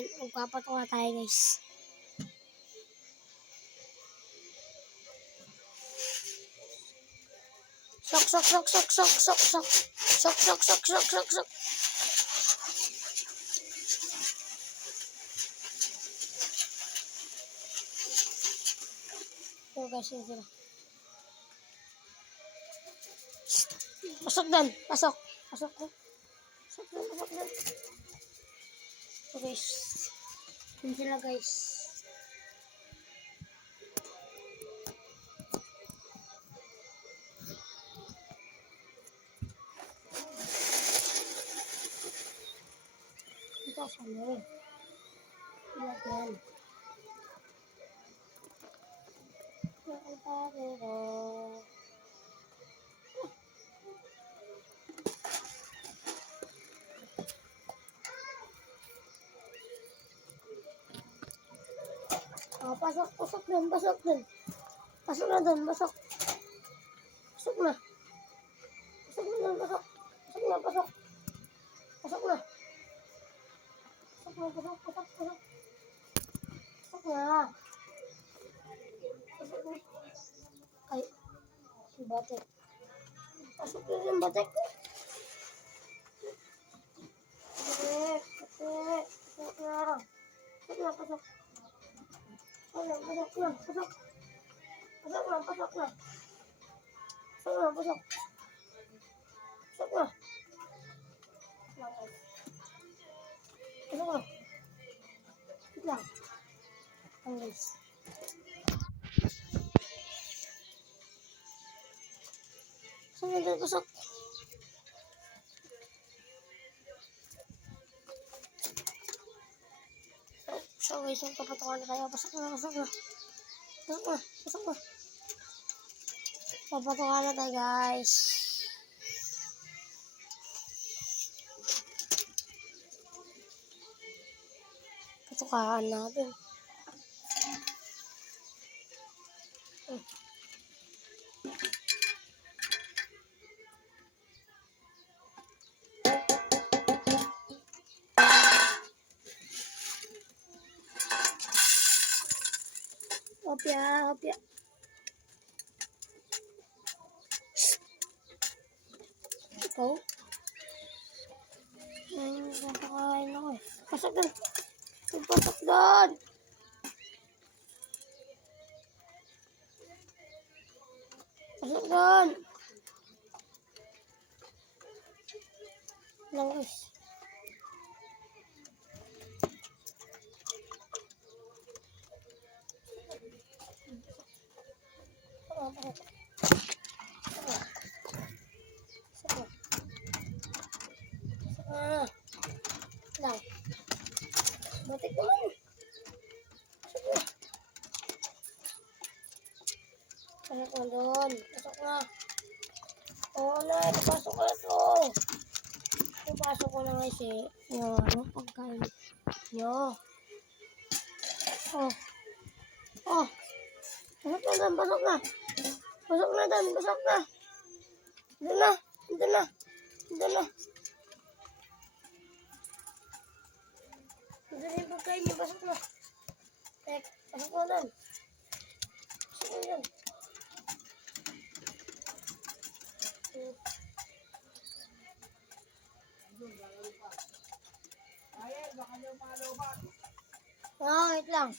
magpapatunga tayo guys. Sok. So guys, yun sila. Pasok doon. Pasok doon. So guys, yun sila guys. Ito sa ano. Ilagyan. Oh, pasok doon. Pasok na. Pasok na. Ay, si Batek. Pasok na yung Batek. Pasok na. Lang. Guys. Pasok. So guys, yung papatungan na tayo. Pasok na. Papatungan na tayo guys. Patukaan natin. Hopya. Ikaw? Ayun, napakain ako eh. Pasok doon. Pasok doon. Lang guys. Lang. Batik naman. Pasok na doon. Pasok na. Oo na, ipasok ko na to. Ipasok ko na guys eh. Yung ano, pagkain nyo. Oh. Pasok na doon. Doon na. Doon yung pagkain nyo. Pasok na. Pasok na doon. Wait lang.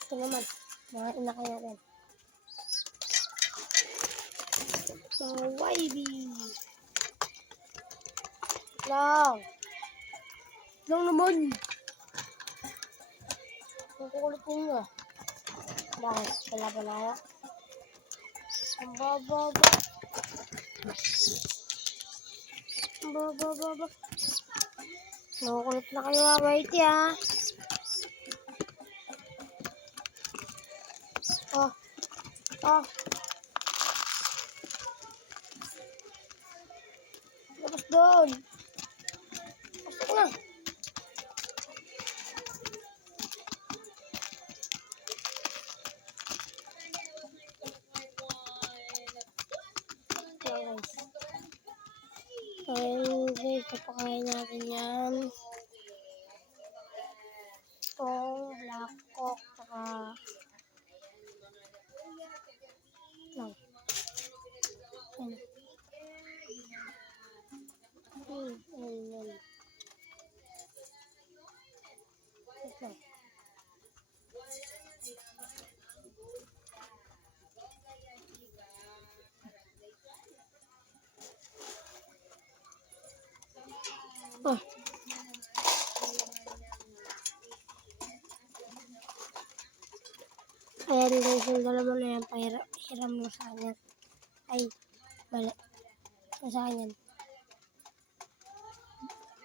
Ito naman. Mga inakay natin. Mga YB. Lang naman. Ang kukulit ninyo. Bakit? Wala ba na kaya? Ang baba. Nakukulit na kayo Whitey ah. Labas doon. Pasok na. Ayun guys, papakain natin yan. itong black cock, saka lang. Ayun. Ito. Oh. Ayan guys, yung dalawa na yan, hiram mo sa kanya. Ay, mali. Sa kanya.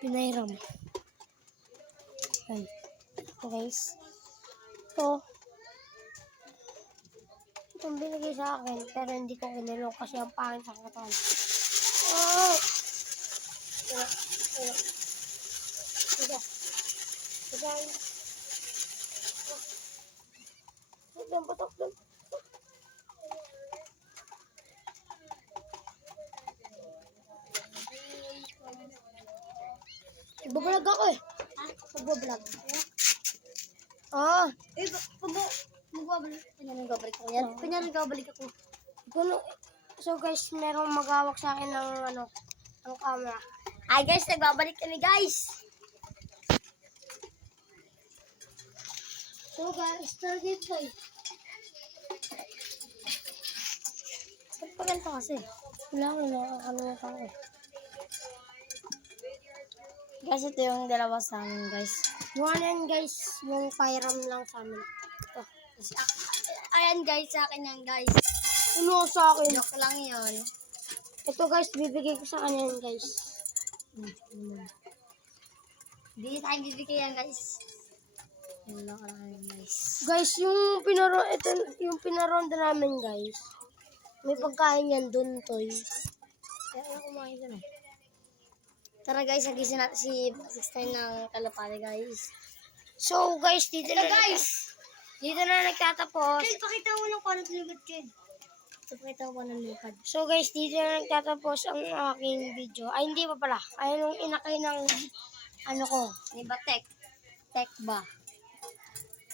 Pinahiram. Ayan. Ito guys. Itong binigay sa akin, pero hindi ko kinilo kasi ang pangit sa katawan. Oh! Ito. Ito. Batok doon. Nagbablog ako eh. Nagbablog. Ah. Eh, magbabalik. Kanya nagbabalik ako. So guys, merong magawak sa akin ng ng camera. Ay guys, nagbabalik kami guys. So guys, target ko eh. Ba't pa ganito kasi? Wala ko na ako eh. Guys, ito yung dalawa sa amin guys. Yung ano yan guys, yung pairam lang sa amin. Ito. Ayan guys, sa akin yan guys. Ano sa akin? Joke lang yun. Ito guys, bibigay ko sa kanya yan guys. Hindi tayo bibigay yan guys. Wala ka lang yan guys. Guys, yung pinaronda namin guys. May pagkain yan dun, toy. Kaya ako kumain ka na. Tara guys, nagising natin si 16 ng Kalapate guys. So guys, dito na guys! Dito na nagtatapos. Kid, pakita mo lang paano tulugod Kid. Pakita mo paano lupad. So guys, dito na nagtatapos ang aking video. Ay, hindi pa pala. Ayun yung inakay ng ano ko. Di ba Tech ba?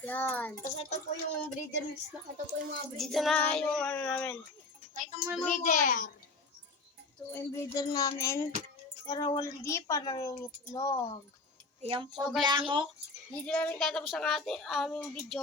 Yan. Tapos ito po yung breeder mix na. Ito po yung mga breeder. Dito na yung ano namin. Pakita mo yung Breeder. Ito yung breeder namin. Pero hindi pa nangingitlog. Ayan po, So guys, blanco. dito na nagtatapos ang aming video.